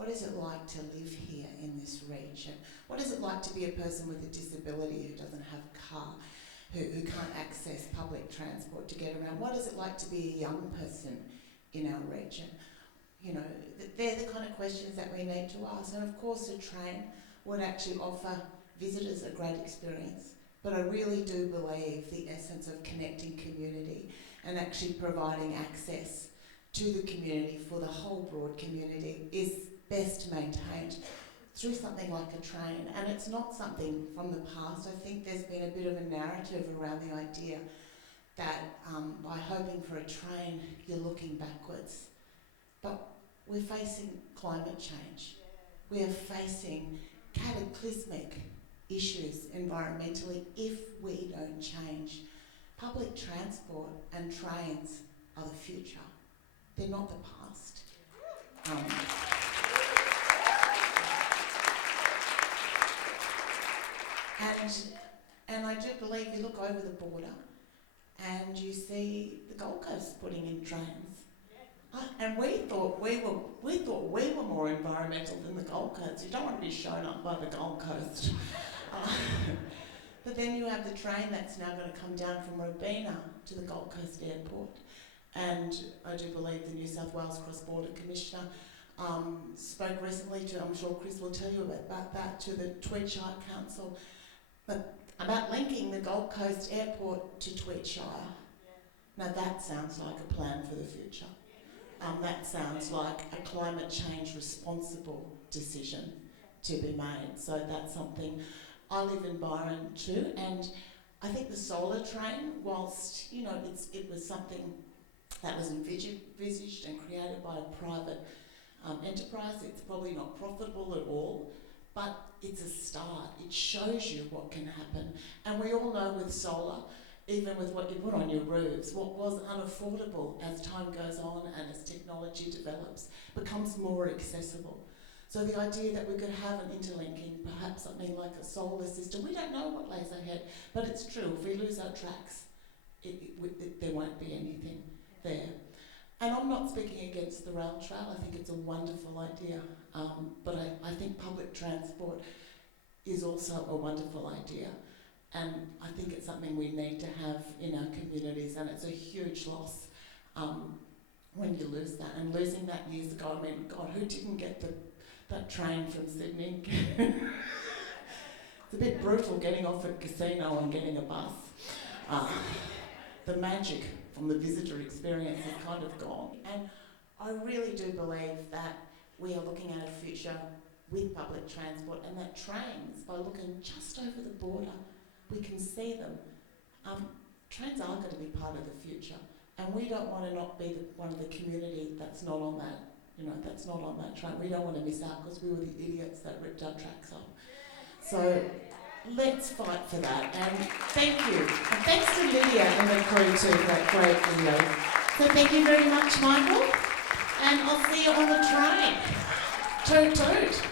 what is it like to live here in this region? What is it like to be a person with a disability who doesn't have a car, who can't access public transport to get around? What is it like to be a young person in our region? You know, they're the kind of questions that we need to ask. And of course a train would actually offer visitors a great experience. But I really do believe the essence of connecting community and actually providing access to the community for the whole broad community is best maintained through something like a train. And it's not something from the past. I think there's been a bit of a narrative around the idea that by hoping for a train, you're looking backwards. But we're facing climate change. We are facing cataclysmic issues environmentally if we don't change. Public transport and trains are the future. They're not the past. And I do believe you look over the border and you see the Gold Coast putting in trains. And we thought we were more environmental than the Gold Coast. You don't want to be shown up by the Gold Coast. But then you have the train that's now going to come down from Robina to the Gold Coast Airport. And I do believe the New South Wales Cross-Border Commissioner spoke recently to, I'm sure Chris will tell you about that, to the Tweedshire Council, about linking the Gold Coast Airport to Tweedshire. Now that sounds like a plan for the future. That sounds like a climate change responsible decision to be made. So that's something. I live in Byron too, and I think the solar train, whilst it was something that was envisaged and created by a private enterprise, it's probably not profitable at all, but it's a start. It shows you what can happen. And we all know with solar, even with what you put on your roofs, what was unaffordable as time goes on and as technology develops becomes more accessible. So the idea that we could have an interlinking, perhaps something like a solar system, we don't know what lays ahead, but it's true. If we lose our tracks, there won't be anything there. And I'm not speaking against the rail trail. I think it's a wonderful idea, but I think public transport is also a wonderful idea. And I think it's something we need to have in our communities, and it's a huge loss when you lose that. And losing that years ago, I mean, God, who didn't get that train from Sydney? It's a bit brutal getting off at Casino and getting a bus. The magic from the visitor experience is kind of gone. And I really do believe that we are looking at a future with public transport, and that trains, by looking just over the border, we can see them. Trains are going to be part of the future, and we don't want to not be one of the community that's not on that, that's not on that train. We don't want to miss out because we were the idiots that ripped our tracks up. So let's fight for that, and thank you. And thanks to Lydia and the crew too for that great video. So thank you very much, Michael, and I'll see you on the train. Toot toot.